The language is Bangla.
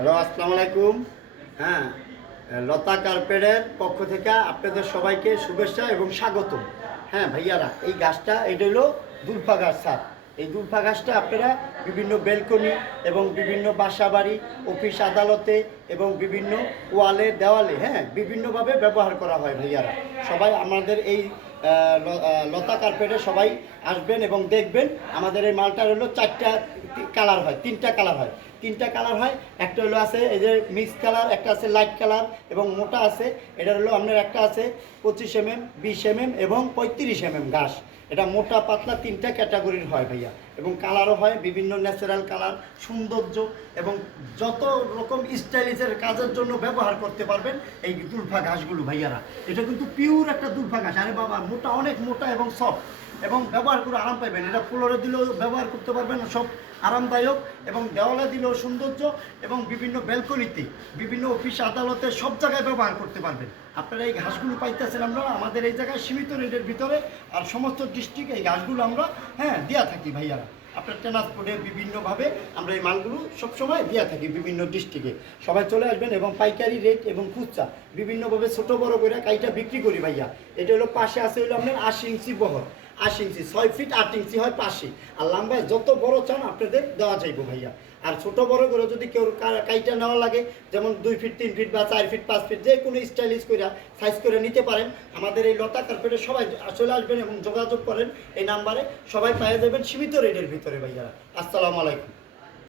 হ্যালো, আসসালামু আলাইকুম। হ্যাঁ, লতা কার্পেটের পক্ষ থেকে আপনাদের সবাইকে শুভেচ্ছা এবং স্বাগতম। হ্যাঁ ভাইয়ারা, এই গাছটা এটা হলো দুলফা গাছ স্যার। এই দুলফা গাছটা আপনারা বিভিন্ন বেলকনি এবং বিভিন্ন বাসা বাড়ি, অফিস আদালতে এবং বিভিন্ন ওয়ালে দেওয়ালে বিভিন্নভাবে ব্যবহার করা হয় ভাইয়ারা। সবাই আমাদের এই লতা কার্পেটে সবাই আসবেন এবং দেখবেন। আমাদের এই মালটার হলো চারটা কালার হয়, তিনটা কালার হয়। একটা হলো আছে এই যে মিক্স কালার, একটা আছে লাইট কালার এবং মোটা আছে। এটা হলো আপনার একটা আছে 25 mm, 20 mm এবং 35 mm ঘাস। এটা মোটা পাতলা তিনটা ক্যাটাগরির হয় ভাইয়া, এবং কালারও হয় বিভিন্ন ন্যাচারাল কালার, সৌন্দর্য এবং যত রকম স্টাইলিশের কাজের জন্য ব্যবহার করতে পারবেন এই দুলফা ঘাসগুলো ভাইয়ারা। এটা কিন্তু পিওর একটা দুলফা ঘাস। আরে বাবা, মোটা, অনেক মোটা এবং সফট, এবং ব্যবহার করে আরাম পাবেন। এটা ফ্লোরে দিলেও ব্যবহার করতে পারবেন, সব আরামদায়ক, এবং দেওয়ালে দিলেও সৌন্দর্য, এবং বিভিন্ন ব্যালকনিতে, বিভিন্ন অফিস আদালতে সব জায়গায় ব্যবহার করতে পারবেন। আপনারা এই ঘাসগুলো পাইতেছেন আমরা আমাদের এই জায়গায় সীমিত রেটের ভিতরে, আর সমস্ত ডিস্ট্রিক্টে এই ঘাসগুলো আমরা দেওয়া থাকি ভাইয়ারা। আপনার ট্রান্সপোর্টে বিভিন্নভাবে আমরা এই মালগুলো সবসময় দেওয়া থাকি বিভিন্ন ডিস্ট্রিক্টে। সবাই চলে আসবেন, এবং পাইকারি রেট এবং খুচরা বিভিন্নভাবে ছোটো বড়ো করে কাইটা বিক্রি করি ভাইয়া। এটা হলো পাশে আছে হলো আপনার 80 ইঞ্চি বহর, 80 ইঞ্চি, 6 ফিট 8 ইঞ্চি হয় পাশে। আর লম্বায় যত বড় চান আপনাদের দেওয়া যাইব ভাইয়া। আর ছোট বড় করে যদি কেউ কাইটা নেওয়া লাগে, যেমন 2 ফিট 3 ফিট বা 4 ফিট 5 ফিট, যে কোনো স্টাইলিশ করে সাইজ করে নিতে পারেন। আমাদের এই লতা কার্পেটে সবাই চলে আসবেন এবং যোগাযোগ করেন এই নাম্বারে, সবাই পেয়ে যাবেন সীমিত রেটের ভিতরে ভাইয়া। আসসালামু আলাইকুম।